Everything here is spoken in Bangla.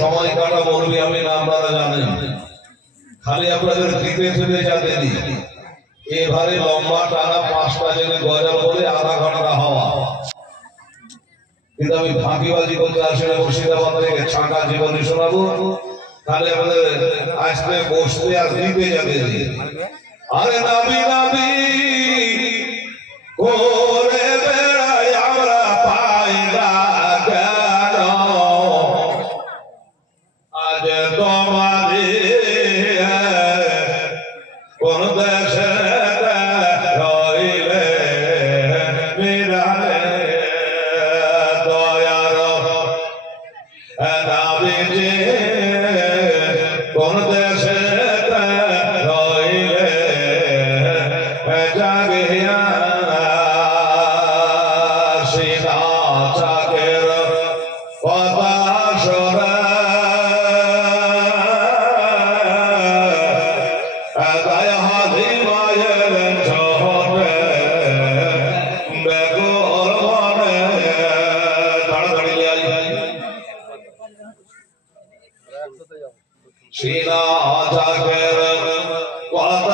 সময় কাটা বলবি আমি না, আপনারা জানেন। খালি আপনাদের দিতে দিতে যাতেনি এবারে লম্বা টানা 5টা জেনে গজল বলে আধা ঘন্টা হওয়া। কিন্তু আমি ফাঁকিবাজি করতে আসি না, মুর্শিদাবাদ থেকে ছাঁকা জীবনী শোনাবো। তাহলে আমাদের আসতে বসতে আর দিতে যাবে। আরে নাবি নাবি করে বেড়াই আমরা পাই না কেন, আজ তোমাদের কোন দেশে রইলে বিড়ালে দয়ার নাবি যে কোন দেশে রইলে জাগিয়া সিনা চাকের কথা সরা গায়ে হাতি মায়ের ছোটে বেগর মনে তাড়াতাড়ি সিনা চাকের কথা